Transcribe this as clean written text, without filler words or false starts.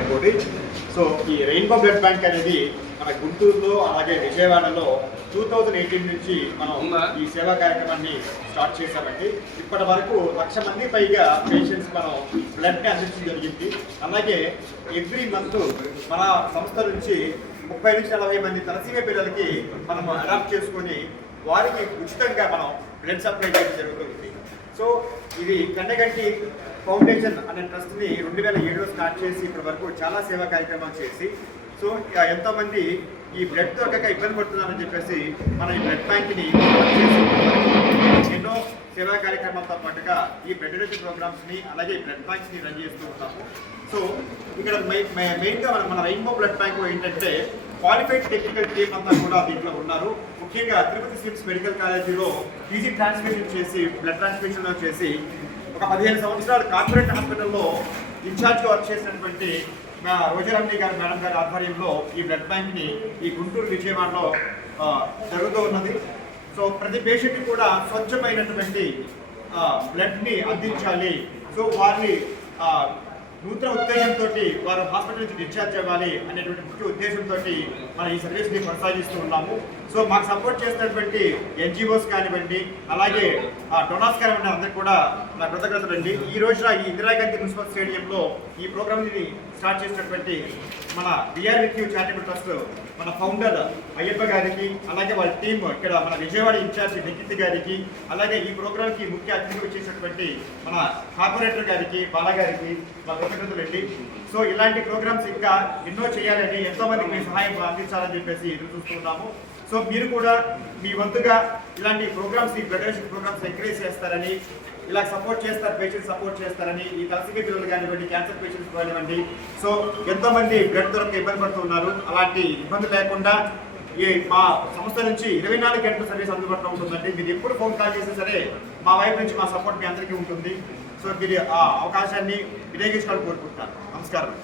ఇంకోటి. సో ఈ rainbow blood bank అనేది మన గుంటూరులో అలాగే విజయవాడలో 2018 నుంచి మనం ఈ సేవా కార్యక్రమాన్ని స్టార్ట్ చేశామండి. ఇప్పటి వరకు 1,00,000 మంది పైగా పేషెంట్స్ మనం బ్లడ్ని అందించడం జరిగింది. అలాగే ఎవ్రీ మంత్ మన సంస్థ నుంచి 30 నుంచి 40 మంది తలసీమియా పిల్లలకి మనం అడాప్ట్ చేసుకొని వారికి ఉచితంగా మనం బ్లడ్ సప్లై చేయడం జరుగుతుంది. సో ఇది కన్నగంటి ఫౌండేషన్ అనే ట్రస్ట్ని 2007లో స్టార్ట్ చేసి ఇప్పటి వరకు చాలా సేవా కార్యక్రమాలు చేసి సో ఎంతోమంది ఈ బ్లడ్ దొరకక ఇబ్బంది పడుతున్నారని చెప్పేసి మన ఈ బ్లడ్ బ్యాంక్ని ఎన్నో సేవా కార్యక్రమాలతో పాటుగా ఈ బ్లడ్ డొనేషన్ ప్రోగ్రామ్స్ని అలాగే బ్లడ్ బ్యాంక్స్ని రన్ చేస్తూ ఉంటాము. సో ఇక్కడ మెయిన్గా మన రెయిన్బో బ్లడ్ బ్యాంక్ ఏంటంటే క్వాలిఫైడ్ టెక్నికల్ టీమ్ అంతా కూడా దీంట్లో ఉన్నారు. ముఖ్యంగా తిరుపతి సిమ్స్ మెడికల్ కాలేజీలో పీజీ ట్రాన్స్మిషన్ చేసి బ్లడ్ ట్రాన్స్మిషన్లో చేసి ఒక 15 సంవత్సరాలు కార్పొరేట్ హాస్పిటల్లో ఇన్ఛార్జ్గా వర్క్ చేసినటువంటి రోజారాణి గారు మేడం గారి ఆధ్వర్యంలో ఈ బ్లడ్ బ్యాంక్ని ఈ గుంటూరు విజయవాడలో జరుగుతూ ఉన్నది. సో ప్రతి పేషెంట్కి కూడా స్వచ్ఛమైనటువంటి బ్లడ్ని అందించాలి. సో వారిని నూతన ఉద్దేశంతో వారు హాస్పిటల్ నుంచి డిశ్చార్జ్ అవ్వాలి అనేటువంటి ముఖ్య ఉద్దేశంతో మనం ఈ సర్వీస్ని కొనసాగిస్తూ ఉన్నాము. సో మాకు సపోర్ట్ చేసినటువంటి ఎన్జిఓస్ కానివ్వండి అలాగే డొనార్స్ కానివ్వండి అందరికీ కూడా నా కృతజ్ఞతలు అండి. ఈ రోజున ఈ ఇందిరాగాంధీ మున్సిపల్ స్టేడియంలో ఈ ప్రోగ్రామ్ని స్టార్ట్ చేసినటువంటి మన బిఆర్విక్యూ చారిటబుల్ ట్రస్ట్ మన ఫౌండర్ అయ్యప్ప గారికి అలాగే వాళ్ళ టీం ఇక్కడ మన విజయవాడ ఇన్ఛార్జి నిఖిత్ గారికి అలాగే ఈ ప్రోగ్రామ్కి ముఖ్య అతిథిగా చేసినటువంటి మన కార్పొరేటర్ గారికి బాలగారికి మా కృతజ్ఞతలు అండి. సో ఇలాంటి ప్రోగ్రామ్స్ ఇంకా ఎన్నో చేయాలని ఎంతోమందికి మీ సహాయం అందించాలని చెప్పేసి ఎదురు చూస్తున్నాము. సో మీరు కూడా మీ వంతుగా ఇలాంటి ప్రోగ్రామ్స్ ఈ బ్లడ్ డొనేషన్ ప్రోగ్రామ్స్ ఎంకరేజ్ చేస్తారని ఇలా సపోర్ట్ చేస్తారు, పేషెంట్స్ సపోర్ట్ చేస్తారని ఈ తలసీమియా పిల్లలు కానివ్వండి క్యాన్సర్ పేషెంట్స్ కానివ్వండి సో ఎంతోమంది బ్లడ్ దొరక ఇబ్బంది పడుతున్నారు. అలాంటి ఇబ్బంది లేకుండా ఈ మా సంస్థ నుంచి 24 గంటల సర్వీస్ అందుబాటులో ఉంటుందండి. మీరు ఎప్పుడు ఫోన్ కాల్ చేసినా సరే మా వైపు నుంచి మా సపోర్ట్ మీ అందరికీ ఉంటుంది. సో మీరు ఆ అవకాశాన్ని వినియోగించుకోవాలని కోరుకుంటున్నాను. నమస్కారం.